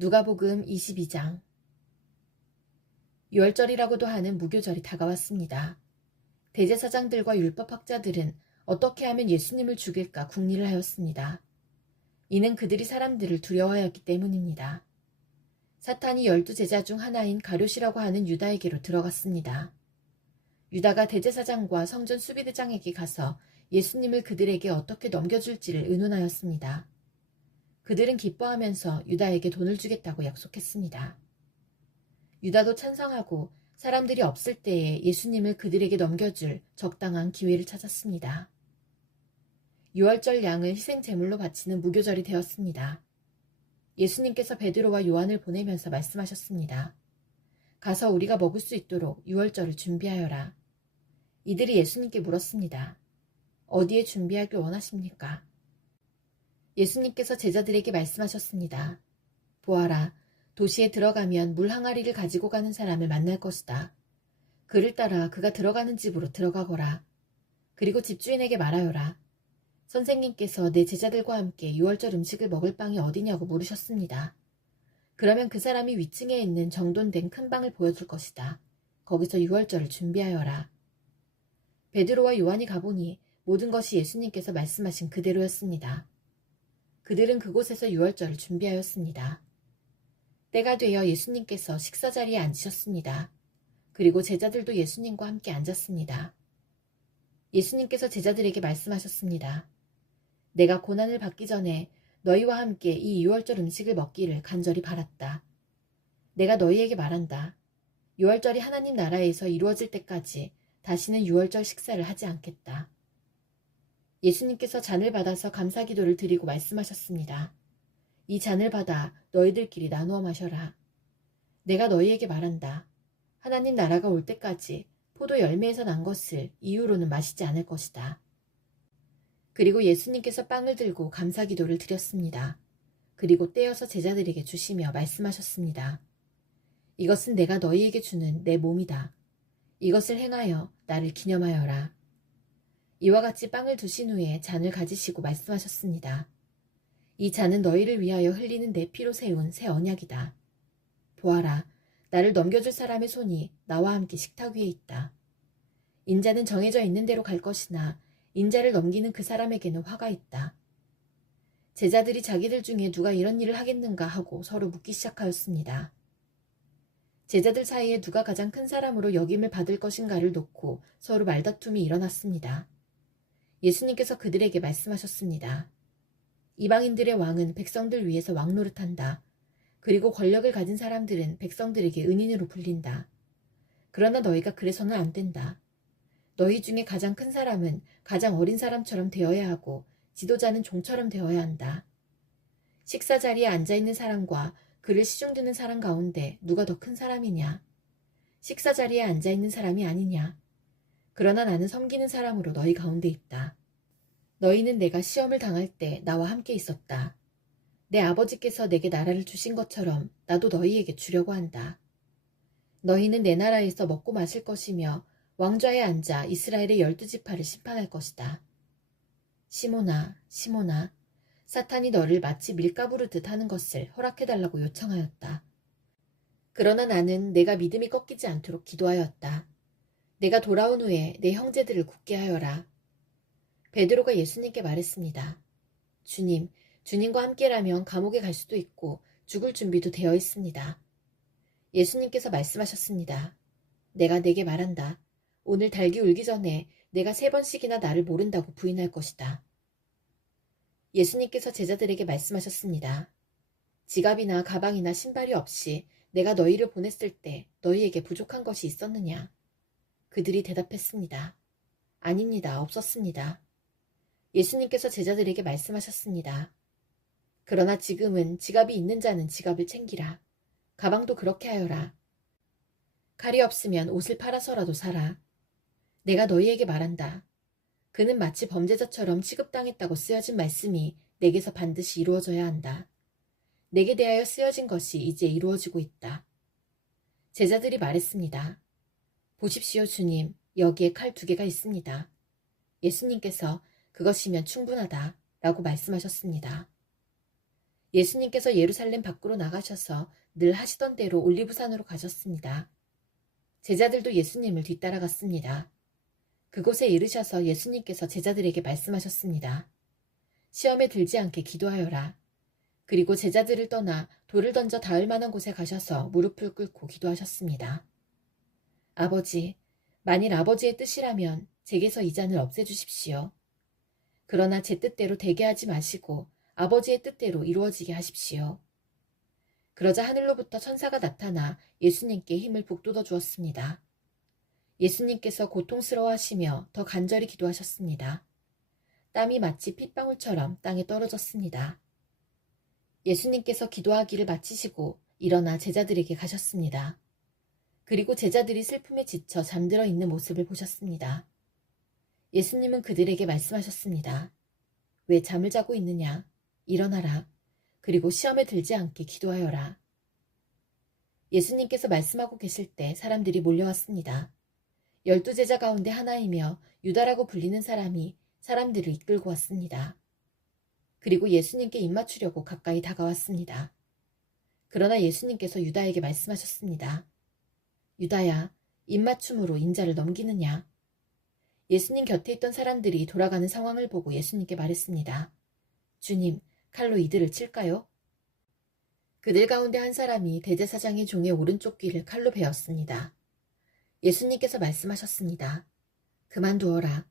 누가복음 22장. 유월절이라고도 하는 무교절이 다가왔습니다. 대제사장들과 율법학자들은 어떻게 하면 예수님을 죽일까 궁리를 하였습니다. 이는 그들이 사람들을 두려워하였기 때문입니다. 사탄이 12제자 중 하나인 가룟이라고 하는 유다에게로 들어갔습니다. 유다가 대제사장과 성전 수비대장에게 가서 예수님을 그들에게 어떻게 넘겨줄지를 의논하였습니다. 그들은 기뻐하면서 유다에게 돈을 주겠다고 약속했습니다. 유다도 찬성하고 사람들이 없을 때에 예수님을 그들에게 넘겨줄 적당한 기회를 찾았습니다. 유월절 양을 희생 제물로 바치는 무교절이 되었습니다. 예수님께서 베드로와 요한을 보내면서 말씀하셨습니다. 가서 우리가 먹을 수 있도록 유월절을 준비하여라. 이들이 예수님께 물었습니다. 어디에 준비하길 원하십니까? 예수님께서 제자들에게 말씀하셨습니다. 보아라, 도시에 들어가면 물 항아리를 가지고 가는 사람을 만날 것이다. 그를 따라 그가 들어가는 집으로 들어가거라. 그리고 집주인에게 말하여라. 선생님께서 내 제자들과 함께 유월절 음식을 먹을 방이 어디냐고 물으셨습니다. 그러면 그 사람이 위층에 있는 정돈된 큰 방을 보여줄 것이다. 거기서 유월절을 준비하여라. 베드로와 요한이 가보니 모든 것이 예수님께서 말씀하신 그대로였습니다. 그들은 그곳에서 유월절을 준비하였습니다. 때가 되어 예수님께서 식사 자리에 앉으셨습니다. 그리고 제자들도 예수님과 함께 앉았습니다. 예수님께서 제자들에게 말씀하셨습니다. 내가 고난을 받기 전에 너희와 함께 이 유월절 음식을 먹기를 간절히 바랐다. 내가 너희에게 말한다. 유월절이 하나님 나라에서 이루어질 때까지 다시는 유월절 식사를 하지 않겠다. 예수님께서 잔을 받아서 감사기도를 드리고 말씀하셨습니다. 이 잔을 받아 너희들끼리 나누어 마셔라. 내가 너희에게 말한다. 하나님 나라가 올 때까지 포도 열매에서 난 것을 이후로는 마시지 않을 것이다. 그리고 예수님께서 빵을 들고 감사기도를 드렸습니다. 그리고 떼어서 제자들에게 주시며 말씀하셨습니다. 이것은 내가 너희에게 주는 내 몸이다. 이것을 행하여 나를 기념하여라. 이와 같이 빵을 두신 후에 잔을 가지시고 말씀하셨습니다. 이 잔은 너희를 위하여 흘리는 내 피로 세운 새 언약이다. 보아라, 나를 넘겨줄 사람의 손이 나와 함께 식탁 위에 있다. 인자는 정해져 있는 대로 갈 것이나 인자를 넘기는 그 사람에게는 화가 있다. 제자들이 자기들 중에 누가 이런 일을 하겠는가 하고 서로 묻기 시작하였습니다. 제자들 사이에 누가 가장 큰 사람으로 역임을 받을 것인가를 놓고 서로 말다툼이 일어났습니다. 예수님께서 그들에게 말씀하셨습니다. 이방인들의 왕은 백성들 위에서 왕 노릇한다. 그리고 권력을 가진 사람들은 백성들에게 은인으로 불린다. 그러나 너희가 그래서는 안 된다. 너희 중에 가장 큰 사람은 가장 어린 사람처럼 되어야 하고 지도자는 종처럼 되어야 한다. 식사 자리에 앉아있는 사람과 그를 시중드는 사람 가운데 누가 더 큰 사람이냐? 식사 자리에 앉아있는 사람이 아니냐? 그러나 나는 섬기는 사람으로 너희 가운데 있다. 너희는 내가 시험을 당할 때 나와 함께 있었다. 내 아버지께서 내게 나라를 주신 것처럼 나도 너희에게 주려고 한다. 너희는 내 나라에서 먹고 마실 것이며 왕좌에 앉아 이스라엘의 12지파를 심판할 것이다. 시몬아, 시몬아, 사탄이 너를 마치 밀가부르듯 하는 것을 허락해달라고 요청하였다. 그러나 나는 내가 믿음이 꺾이지 않도록 기도하였다. 내가 돌아온 후에 내 형제들을 굳게 하여라. 베드로가 예수님께 말했습니다. 주님, 주님과 함께라면 감옥에 갈 수도 있고 죽을 준비도 되어 있습니다. 예수님께서 말씀하셨습니다. 내가 네게 말한다. 오늘 닭이 울기 전에 내가 3번씩이나 나를 모른다고 부인할 것이다. 예수님께서 제자들에게 말씀하셨습니다. 지갑이나 가방이나 신발이 없이 내가 너희를 보냈을 때 너희에게 부족한 것이 있었느냐? 그들이 대답했습니다. 아닙니다. 없었습니다. 예수님께서 제자들에게 말씀하셨습니다. 그러나 지금은 지갑이 있는 자는 지갑을 챙기라. 가방도 그렇게 하여라. 칼이 없으면 옷을 팔아서라도 사라. 내가 너희에게 말한다. 그는 마치 범죄자처럼 취급당했다고 쓰여진 말씀이 내게서 반드시 이루어져야 한다. 내게 대하여 쓰여진 것이 이제 이루어지고 있다. 제자들이 말했습니다. 보십시오, 주님. 여기에 칼 2개가 있습니다. 예수님께서 그것이면 충분하다 라고 말씀하셨습니다. 예수님께서 예루살렘 밖으로 나가셔서 늘 하시던 대로 올리브산으로 가셨습니다. 제자들도 예수님을 뒤따라갔습니다. 그곳에 이르셔서 예수님께서 제자들에게 말씀하셨습니다. 시험에 들지 않게 기도하여라. 그리고 제자들을 떠나 돌을 던져 닿을 만한 곳에 가셔서 무릎을 꿇고 기도하셨습니다. 아버지, 만일 아버지의 뜻이라면 제게서 이 잔을 없애주십시오. 그러나 제 뜻대로 되게 하지 마시고 아버지의 뜻대로 이루어지게 하십시오. 그러자 하늘로부터 천사가 나타나 예수님께 힘을 북돋워 주었습니다. 예수님께서 고통스러워하시며 더 간절히 기도하셨습니다. 땀이 마치 핏방울처럼 땅에 떨어졌습니다. 예수님께서 기도하기를 마치시고 일어나 제자들에게 가셨습니다. 그리고 제자들이 슬픔에 지쳐 잠들어 있는 모습을 보셨습니다. 예수님은 그들에게 말씀하셨습니다. 왜 잠을 자고 있느냐? 일어나라. 그리고 시험에 들지 않게 기도하여라. 예수님께서 말씀하고 계실 때 사람들이 몰려왔습니다. 12제자 가운데 하나이며 유다라고 불리는 사람이 사람들을 이끌고 왔습니다. 그리고 예수님께 입맞추려고 가까이 다가왔습니다. 그러나 예수님께서 유다에게 말씀하셨습니다. 유다야, 입맞춤으로 인자를 넘기느냐? 예수님 곁에 있던 사람들이 돌아가는 상황을 보고 예수님께 말했습니다. 주님, 칼로 이들을 칠까요? 그들 가운데 한 사람이 대제사장의 종의 오른쪽 귀를 칼로 베었습니다. 예수님께서 말씀하셨습니다. 그만두어라.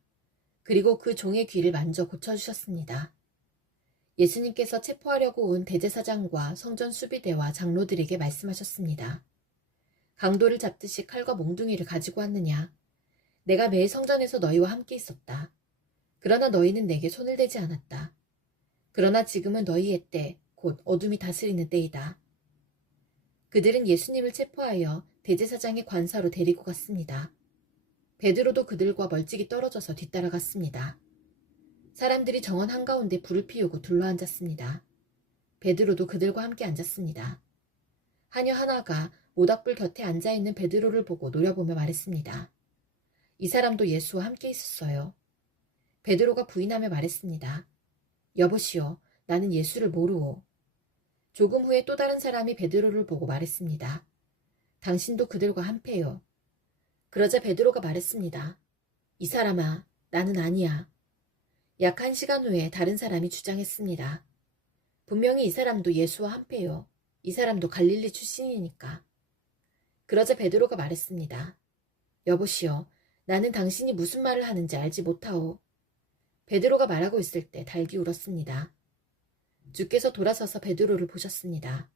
그리고 그 종의 귀를 만져 고쳐주셨습니다. 예수님께서 체포하려고 온 대제사장과 성전 수비대와 장로들에게 말씀하셨습니다. 강도를 잡듯이 칼과 몽둥이를 가지고 왔느냐? 내가 매일 성전에서 너희와 함께 있었다. 그러나 너희는 내게 손을 대지 않았다. 그러나 지금은 너희의 때, 곧 어둠이 다스리는 때이다. 그들은 예수님을 체포하여 대제사장의 관사로 데리고 갔습니다. 베드로도 그들과 멀찍이 떨어져서 뒤따라갔습니다. 사람들이 정원 한가운데 불을 피우고 둘러앉았습니다. 베드로도 그들과 함께 앉았습니다. 하녀 하나가 모닥불 곁에 앉아있는 베드로를 보고 노려보며 말했습니다. 이 사람도 예수와 함께 있었어요. 베드로가 부인하며 말했습니다. 여보시오, 나는 예수를 모르오. 조금 후에 또 다른 사람이 베드로를 보고 말했습니다. 당신도 그들과 한패요. 그러자 베드로가 말했습니다. 이 사람아, 나는 아니야. 약 1시간 후에 다른 사람이 주장했습니다. 분명히 이 사람도 예수와 한패요. 이 사람도 갈릴리 출신이니까. 그러자 베드로가 말했습니다. 여보시오, 나는 당신이 무슨 말을 하는지 알지 못하오. 베드로가 말하고 있을 때 닭이 울었습니다. 주께서 돌아서서 베드로를 보셨습니다.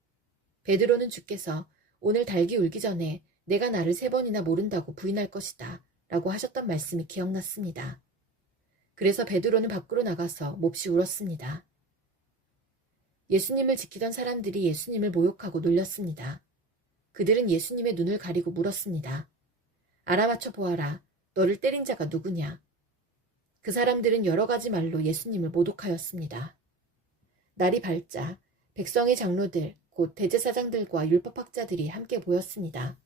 베드로는 주께서 오늘 닭이 울기 전에 내가 나를 3번이나 모른다고 부인할 것이다 라고 하셨던 말씀이 기억났습니다. 그래서 베드로는 밖으로 나가서 몹시 울었습니다. 예수님을 지키던 사람들이 예수님을 모욕하고 놀렸습니다. 그들은 예수님의 눈을 가리고 물었습니다. 알아맞혀 보아라. 너를 때린 자가 누구냐? 그 사람들은 여러 가지 말로 예수님을 모독하였습니다. 날이 밝자 백성의 장로들, 곧 대제사장들과 율법학자들이 함께 모였습니다.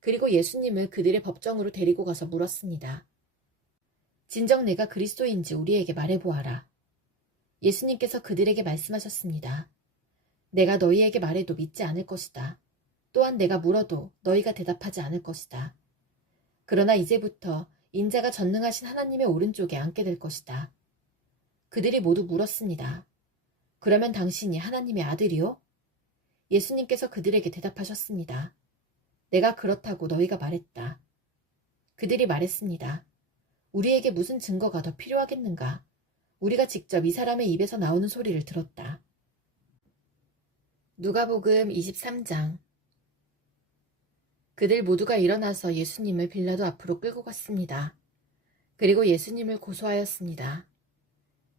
그리고 예수님을 그들의 법정으로 데리고 가서 물었습니다. 진정 내가 그리스도인지 우리에게 말해보아라. 예수님께서 그들에게 말씀하셨습니다. 내가 너희에게 말해도 믿지 않을 것이다. 또한 내가 물어도 너희가 대답하지 않을 것이다. 그러나 이제부터 인자가 전능하신 하나님의 오른쪽에 앉게 될 것이다. 그들이 모두 물었습니다. 그러면 당신이 하나님의 아들이요? 예수님께서 그들에게 대답하셨습니다. 내가 그렇다고 너희가 말했다. 그들이 말했습니다. 우리에게 무슨 증거가 더 필요하겠는가? 우리가 직접 이 사람의 입에서 나오는 소리를 들었다. 누가복음 23장. 그들 모두가 일어나서 예수님을 빌라도 앞으로 끌고 갔습니다. 그리고 예수님을 고소하였습니다.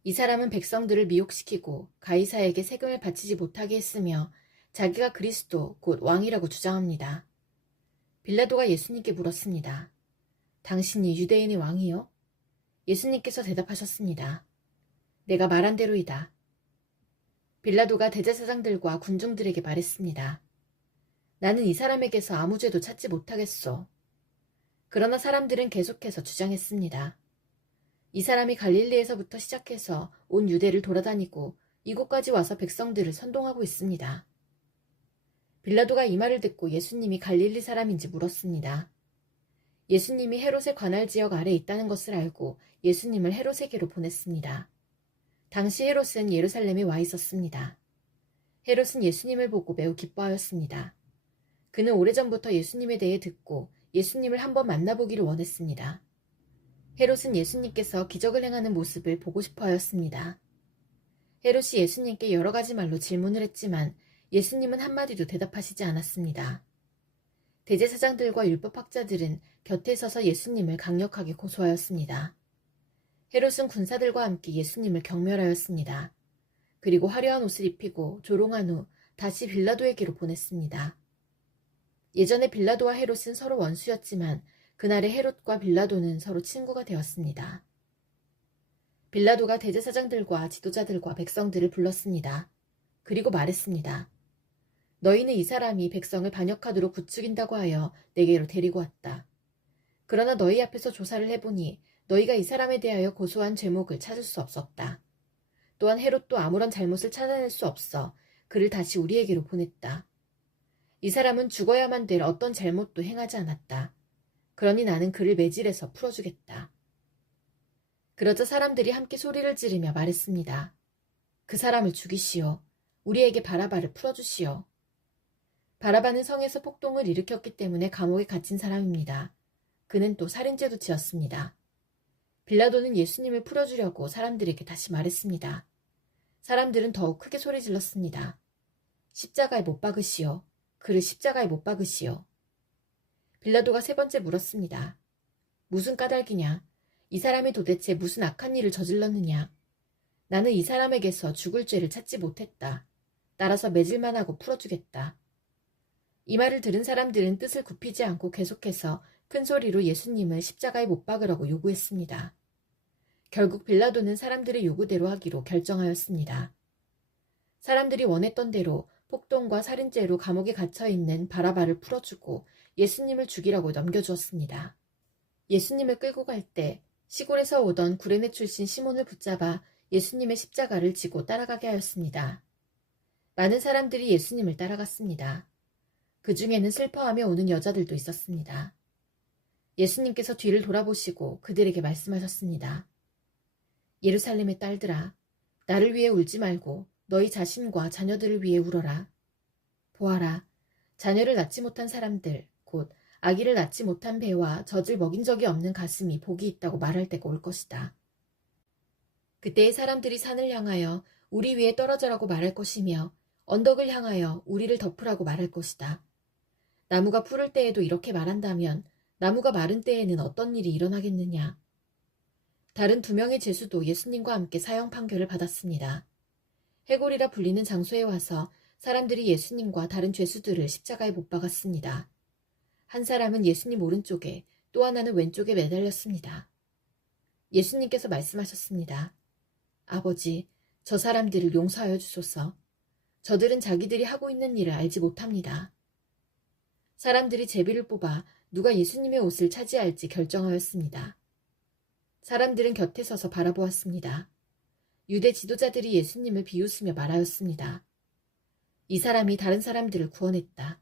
이 사람은 백성들을 미혹시키고 가이사에게 세금을 바치지 못하게 했으며 자기가 그리스도 곧 왕이라고 주장합니다. 빌라도가 예수님께 물었습니다. 당신이 유대인의 왕이요? 예수님께서 대답하셨습니다. 내가 말한 대로이다. 빌라도가 대제사장들과 군중들에게 말했습니다. 나는 이 사람에게서 아무 죄도 찾지 못하겠소. 그러나 사람들은 계속해서 주장했습니다. 이 사람이 갈릴리에서부터 시작해서 온 유대를 돌아다니고 이곳까지 와서 백성들을 선동하고 있습니다. 빌라도가 이 말을 듣고 예수님이 갈릴리 사람인지 물었습니다. 예수님이 헤롯의 관할 지역 아래에 있다는 것을 알고 예수님을 헤롯에게로 보냈습니다. 당시 헤롯은 예루살렘에 와 있었습니다. 헤롯은 예수님을 보고 매우 기뻐하였습니다. 그는 오래전부터 예수님에 대해 듣고 예수님을 한번 만나보기를 원했습니다. 헤롯은 예수님께서 기적을 행하는 모습을 보고 싶어 하였습니다. 헤롯이 예수님께 여러 가지 말로 질문을 했지만 예수님은 한마디도 대답하시지 않았습니다. 대제사장들과 율법학자들은 곁에 서서 예수님을 강력하게 고소하였습니다. 헤롯은 군사들과 함께 예수님을 경멸하였습니다. 그리고 화려한 옷을 입히고 조롱한 후 다시 빌라도에게로 보냈습니다. 예전에 빌라도와 헤롯은 서로 원수였지만 그날의 헤롯과 빌라도는 서로 친구가 되었습니다. 빌라도가 대제사장들과 지도자들과 백성들을 불렀습니다. 그리고 말했습니다. 너희는 이 사람이 백성을 반역하도록 부추긴다고 하여 내게로 데리고 왔다. 그러나 너희 앞에서 조사를 해보니 너희가 이 사람에 대하여 고소한 죄목을 찾을 수 없었다. 또한 헤롯도 아무런 잘못을 찾아낼 수 없어 그를 다시 우리에게로 보냈다. 이 사람은 죽어야만 될 어떤 잘못도 행하지 않았다. 그러니 나는 그를 매질해서 풀어주겠다. 그러자 사람들이 함께 소리를 지르며 말했습니다. 그 사람을 죽이시오. 우리에게 바라바를 풀어주시오. 바라바는 성에서 폭동을 일으켰기 때문에 감옥에 갇힌 사람입니다. 그는 또 살인죄도 지었습니다. 빌라도는 예수님을 풀어주려고 사람들에게 다시 말했습니다. 사람들은 더욱 크게 소리 질렀습니다. 십자가에 못 박으시오. 그를 십자가에 못 박으시오. 빌라도가 세 번째 물었습니다. 무슨 까닭이냐? 이 사람이 도대체 무슨 악한 일을 저질렀느냐? 나는 이 사람에게서 죽을 죄를 찾지 못했다. 따라서 매질만 하고 풀어주겠다. 이 말을 들은 사람들은 뜻을 굽히지 않고 계속해서 큰 소리로 예수님을 십자가에 못 박으라고 요구했습니다. 결국 빌라도는 사람들의 요구대로 하기로 결정하였습니다. 사람들이 원했던 대로 폭동과 살인죄로 감옥에 갇혀있는 바라바를 풀어주고 예수님을 죽이라고 넘겨주었습니다. 예수님을 끌고 갈 때 시골에서 오던 구레네 출신 시몬을 붙잡아 예수님의 십자가를 지고 따라가게 하였습니다. 많은 사람들이 예수님을 따라갔습니다. 그 중에는 슬퍼하며 오는 여자들도 있었습니다. 예수님께서 뒤를 돌아보시고 그들에게 말씀하셨습니다. 예루살렘의 딸들아, 나를 위해 울지 말고 너희 자신과 자녀들을 위해 울어라. 보아라, 자녀를 낳지 못한 사람들, 곧 아기를 낳지 못한 배와 젖을 먹인 적이 없는 가슴이 복이 있다고 말할 때가 올 것이다. 그때의 사람들이 산을 향하여 우리 위에 떨어져라고 말할 것이며 언덕을 향하여 우리를 덮으라고 말할 것이다. 나무가 푸를 때에도 이렇게 말한다면 나무가 마른 때에는 어떤 일이 일어나겠느냐. 다른 두 명의 죄수도 예수님과 함께 사형 판결을 받았습니다. 해골이라 불리는 장소에 와서 사람들이 예수님과 다른 죄수들을 십자가에 못 박았습니다. 한 사람은 예수님 오른쪽에 또 하나는 왼쪽에 매달렸습니다. 예수님께서 말씀하셨습니다. 아버지, 저 사람들을 용서하여 주소서. 저들은 자기들이 하고 있는 일을 알지 못합니다. 사람들이 제비를 뽑아 누가 예수님의 옷을 차지할지 결정하였습니다. 사람들은 곁에 서서 바라보았습니다. 유대 지도자들이 예수님을 비웃으며 말하였습니다. 이 사람이 다른 사람들을 구원했다.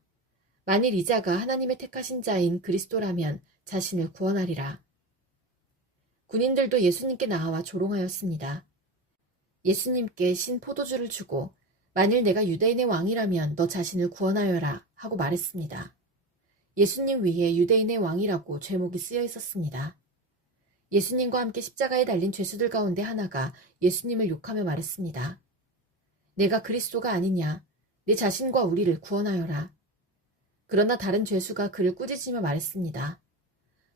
만일 이 자가 하나님의 택하신 자인 그리스도라면 자신을 구원하리라. 군인들도 예수님께 나와 조롱하였습니다. 예수님께 신 포도주를 주고 만일 내가 유대인의 왕이라면 너 자신을 구원하여라 하고 말했습니다. 예수님 위에 유대인의 왕이라고 죄목이 쓰여 있었습니다. 예수님과 함께 십자가에 달린 죄수들 가운데 하나가 예수님을 욕하며 말했습니다. 내가 그리스도가 아니냐? 내 자신과 우리를 구원하여라. 그러나 다른 죄수가 그를 꾸짖으며 말했습니다.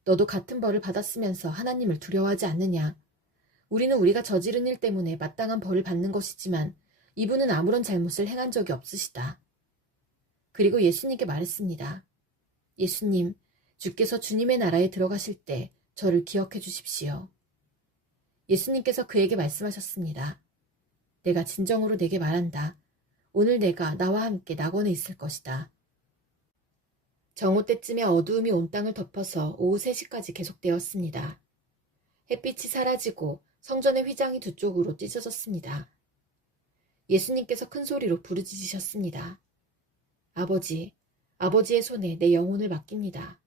너도 같은 벌을 받았으면서 하나님을 두려워하지 않느냐? 우리는 우리가 저지른 일 때문에 마땅한 벌을 받는 것이지만 이분은 아무런 잘못을 행한 적이 없으시다. 그리고 예수님께 말했습니다. 예수님, 주께서 주님의 나라에 들어가실 때 저를 기억해 주십시오. 예수님께서 그에게 말씀하셨습니다. 내가 진정으로 내게 말한다. 오늘 내가 나와 함께 낙원에 있을 것이다. 정오 때쯤에 어두움이 온 땅을 덮어서 오후 3시까지 계속되었습니다. 햇빛이 사라지고 성전의 휘장이 두 쪽으로 찢어졌습니다. 예수님께서 큰 소리로 부르짖으셨습니다. 아버지, 아버지의 손에 내 영혼을 맡깁니다.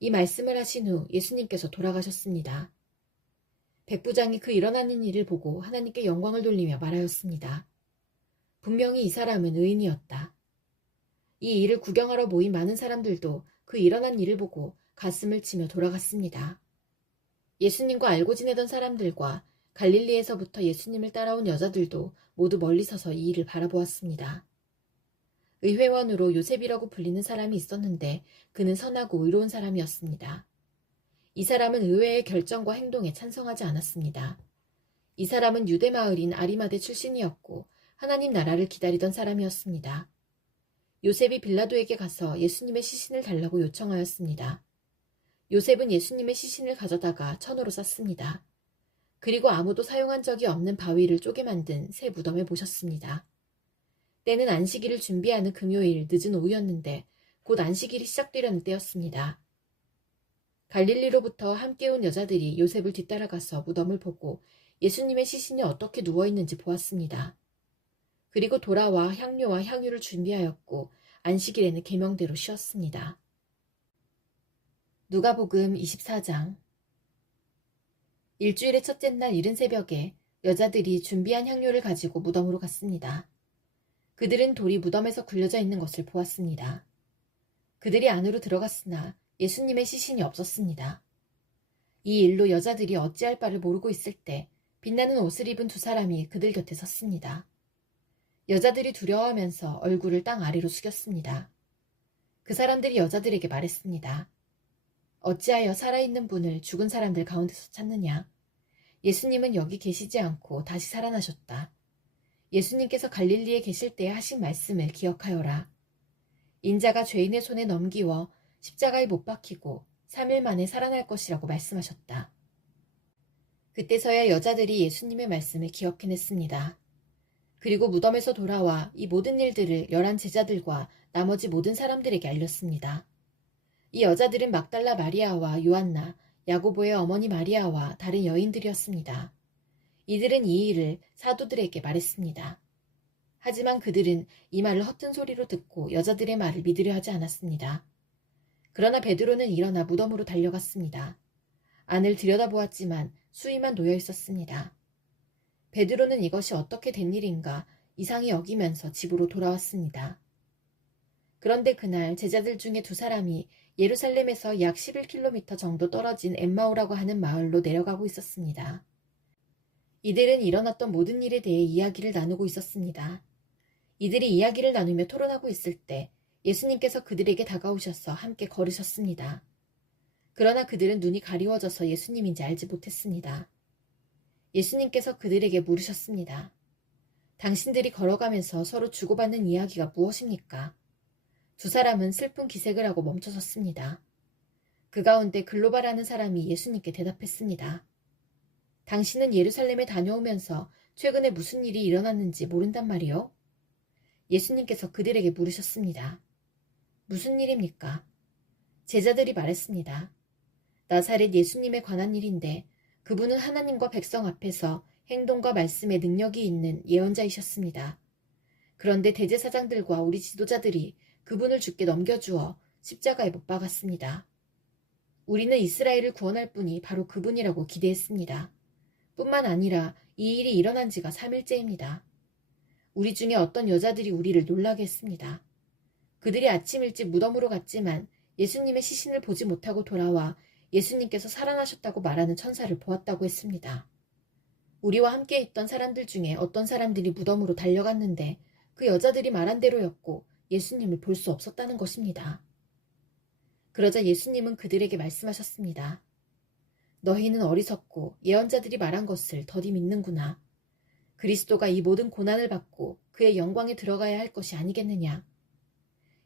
이 말씀을 하신 후 예수님께서 돌아가셨습니다. 백부장이 그 일어나는 일을 보고 하나님께 영광을 돌리며 말하였습니다. 분명히 이 사람은 의인이었다. 이 일을 구경하러 모인 많은 사람들도 그 일어난 일을 보고 가슴을 치며 돌아갔습니다. 예수님과 알고 지내던 사람들과 갈릴리에서부터 예수님을 따라온 여자들도 모두 멀리 서서 이 일을 바라보았습니다. 의회원으로 요셉이라고 불리는 사람이 있었는데 그는 선하고 의로운 사람이었습니다. 이 사람은 의회의 결정과 행동에 찬성하지 않았습니다. 이 사람은 유대 마을인 아리마대 출신이었고 하나님 나라를 기다리던 사람이었습니다. 요셉이 빌라도에게 가서 예수님의 시신을 달라고 요청하였습니다. 요셉은 예수님의 시신을 가져다가 천으로 쌌습니다. 그리고 아무도 사용한 적이 없는 바위를 쪼개 만든 새 무덤에 모셨습니다. 때는 안식일을 준비하는 금요일 늦은 오후였는데 곧 안식일이 시작되려는 때였습니다. 갈릴리로부터 함께 온 여자들이 요셉을 뒤따라가서 무덤을 보고 예수님의 시신이 어떻게 누워있는지 보았습니다. 그리고 돌아와 향료와 향유를 준비하였고 안식일에는 계명대로 쉬었습니다. 누가복음 24장. 일주일의 첫째 날 이른 새벽에 여자들이 준비한 향료를 가지고 무덤으로 갔습니다. 그들은 돌이 무덤에서 굴려져 있는 것을 보았습니다. 그들이 안으로 들어갔으나 예수님의 시신이 없었습니다. 이 일로 여자들이 어찌할 바를 모르고 있을 때 빛나는 옷을 입은 두 사람이 그들 곁에 섰습니다. 여자들이 두려워하면서 얼굴을 땅 아래로 숙였습니다. 그 사람들이 여자들에게 말했습니다. 어찌하여 살아있는 분을 죽은 사람들 가운데서 찾느냐? 예수님은 여기 계시지 않고 다시 살아나셨다. 예수님께서 갈릴리에 계실 때에 하신 말씀을 기억하여라. 인자가 죄인의 손에 넘기워 십자가에 못 박히고 3일 만에 살아날 것이라고 말씀하셨다. 그때서야 여자들이 예수님의 말씀을 기억해냈습니다. 그리고 무덤에서 돌아와 이 모든 일들을 11 제자들과 나머지 모든 사람들에게 알렸습니다. 이 여자들은 막달라 마리아와 요한나, 야고보의 어머니 마리아와 다른 여인들이었습니다. 이들은 이 일을 사도들에게 말했습니다. 하지만 그들은 이 말을 허튼 소리로 듣고 여자들의 말을 믿으려 하지 않았습니다. 그러나 베드로는 일어나 무덤으로 달려갔습니다. 안을 들여다보았지만 수의만 놓여 있었습니다. 베드로는 이것이 어떻게 된 일인가 이상히 여기면서 집으로 돌아왔습니다. 그런데 그날 제자들 중에 두 사람이 예루살렘에서 약 11km 정도 떨어진 엠마오라고 하는 마을로 내려가고 있었습니다. 이들은 일어났던 모든 일에 대해 이야기를 나누고 있었습니다. 이들이 이야기를 나누며 토론하고 있을 때 예수님께서 그들에게 다가오셔서 함께 걸으셨습니다. 그러나 그들은 눈이 가리워져서 예수님인지 알지 못했습니다. 예수님께서 그들에게 물으셨습니다. 당신들이 걸어가면서 서로 주고받는 이야기가 무엇입니까? 두 사람은 슬픈 기색을 하고 멈춰섰습니다. 그 가운데 글로바라는 사람이 예수님께 대답했습니다. 당신은 예루살렘에 다녀오면서 최근에 무슨 일이 일어났는지 모른단 말이요? 예수님께서 그들에게 물으셨습니다. 무슨 일입니까? 제자들이 말했습니다. 나사렛 예수님에 관한 일인데 그분은 하나님과 백성 앞에서 행동과 말씀에 능력이 있는 예언자이셨습니다. 그런데 대제사장들과 우리 지도자들이 그분을 주께 넘겨주어 십자가에 못 박았습니다. 우리는 이스라엘을 구원할 분이 바로 그분이라고 기대했습니다. 뿐만 아니라 이 일이 일어난 지가 3일째입니다. 우리 중에 어떤 여자들이 우리를 놀라게 했습니다. 그들이 아침 일찍 무덤으로 갔지만 예수님의 시신을 보지 못하고 돌아와 예수님께서 살아나셨다고 말하는 천사를 보았다고 했습니다. 우리와 함께 있던 사람들 중에 어떤 사람들이 무덤으로 달려갔는데 그 여자들이 말한 대로였고 예수님을 볼 수 없었다는 것입니다. 그러자 예수님은 그들에게 말씀하셨습니다. 너희는 어리석고 예언자들이 말한 것을 더디 믿는구나. 그리스도가 이 모든 고난을 받고 그의 영광에 들어가야 할 것이 아니겠느냐.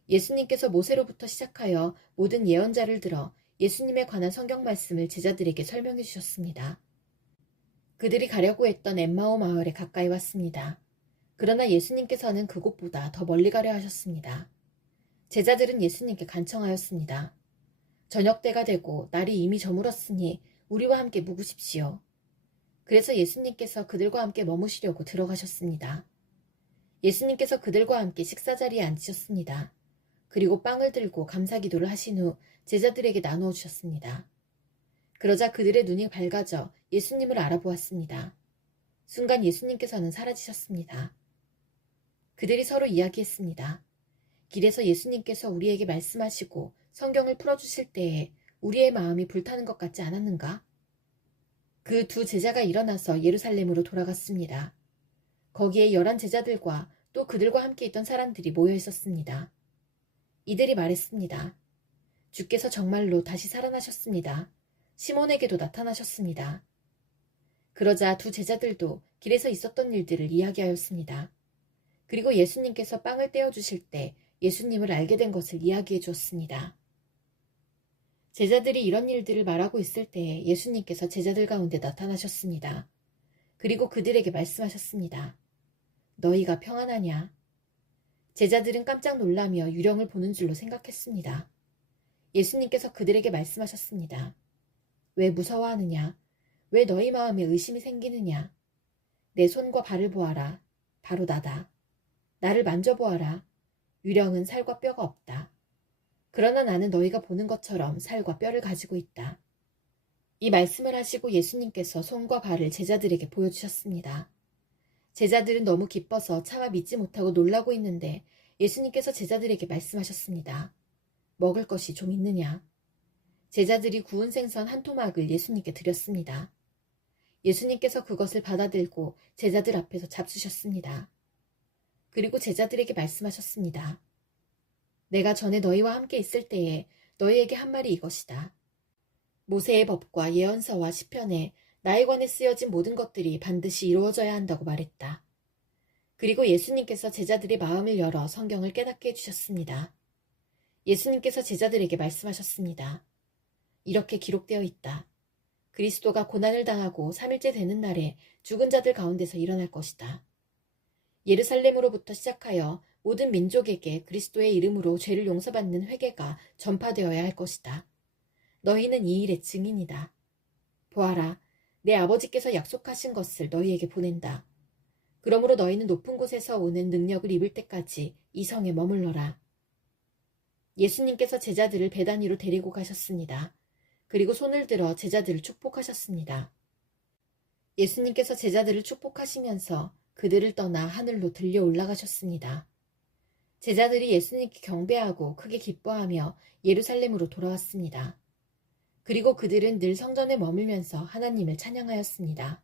예수님께서 모세로부터 시작하여 모든 예언자를 들어 예수님에 관한 성경 말씀을 제자들에게 설명해 주셨습니다. 그들이 가려고 했던 엠마오 마을에 가까이 왔습니다. 그러나 예수님께서는 그곳보다 더 멀리 가려 하셨습니다. 제자들은 예수님께 간청하였습니다. 저녁 때가 되고 날이 이미 저물었으니 우리와 함께 묵으십시오. 그래서 예수님께서 그들과 함께 머무시려고 들어가셨습니다. 예수님께서 그들과 함께 식사자리에 앉으셨습니다. 그리고 빵을 들고 감사기도를 하신 후 제자들에게 나누어 주셨습니다. 그러자 그들의 눈이 밝아져 예수님을 알아보았습니다. 순간 예수님께서는 사라지셨습니다. 그들이 서로 이야기했습니다. 길에서 예수님께서 우리에게 말씀하시고 성경을 풀어주실 때에 우리의 마음이 불타는 것 같지 않았는가? 그 두 제자가 일어나서 예루살렘으로 돌아갔습니다. 거기에 11 제자들과 또 그들과 함께 있던 사람들이 모여 있었습니다. 이들이 말했습니다. 주께서 정말로 다시 살아나셨습니다. 시몬에게도 나타나셨습니다. 그러자 두 제자들도 길에서 있었던 일들을 이야기하였습니다. 그리고 예수님께서 빵을 떼어주실 때 예수님을 알게 된 것을 이야기해 주었습니다. 제자들이 이런 일들을 말하고 있을 때에 예수님께서 제자들 가운데 나타나셨습니다. 그리고 그들에게 말씀하셨습니다. 너희가 평안하냐? 제자들은 깜짝 놀라며 유령을 보는 줄로 생각했습니다. 예수님께서 그들에게 말씀하셨습니다. 왜 무서워하느냐? 왜 너희 마음에 의심이 생기느냐? 내 손과 발을 보아라. 바로 나다. 나를 만져보아라. 유령은 살과 뼈가 없다. 그러나 나는 너희가 보는 것처럼 살과 뼈를 가지고 있다. 이 말씀을 하시고 예수님께서 손과 발을 제자들에게 보여주셨습니다. 제자들은 너무 기뻐서 차마 믿지 못하고 놀라고 있는데 예수님께서 제자들에게 말씀하셨습니다. 먹을 것이 좀 있느냐? 제자들이 구운 생선 한 토막을 예수님께 드렸습니다. 예수님께서 그것을 받아들고 제자들 앞에서 잡수셨습니다. 그리고 제자들에게 말씀하셨습니다. 내가 전에 너희와 함께 있을 때에 너희에게 한 말이 이것이다. 모세의 법과 예언서와 시편에 나에 관해 쓰여진 모든 것들이 반드시 이루어져야 한다고 말했다. 그리고 예수님께서 제자들의 마음을 열어 성경을 깨닫게 해주셨습니다. 예수님께서 제자들에게 말씀하셨습니다. 이렇게 기록되어 있다. 그리스도가 고난을 당하고 3일째 되는 날에 죽은 자들 가운데서 일어날 것이다. 예루살렘으로부터 시작하여 모든 민족에게 그리스도의 이름으로 죄를 용서받는 회개가 전파되어야 할 것이다. 너희는 이 일의 증인이다. 보아라, 내 아버지께서 약속하신 것을 너희에게 보낸다. 그러므로 너희는 높은 곳에서 오는 능력을 입을 때까지 이 성에 머물러라. 예수님께서 제자들을 베다니로 데리고 가셨습니다. 그리고 손을 들어 제자들을 축복하셨습니다. 예수님께서 제자들을 축복하시면서 그들을 떠나 하늘로 들려 올라가셨습니다. 제자들이 예수님께 경배하고 크게 기뻐하며 예루살렘으로 돌아왔습니다. 그리고 그들은 늘 성전에 머물면서 하나님을 찬양하였습니다.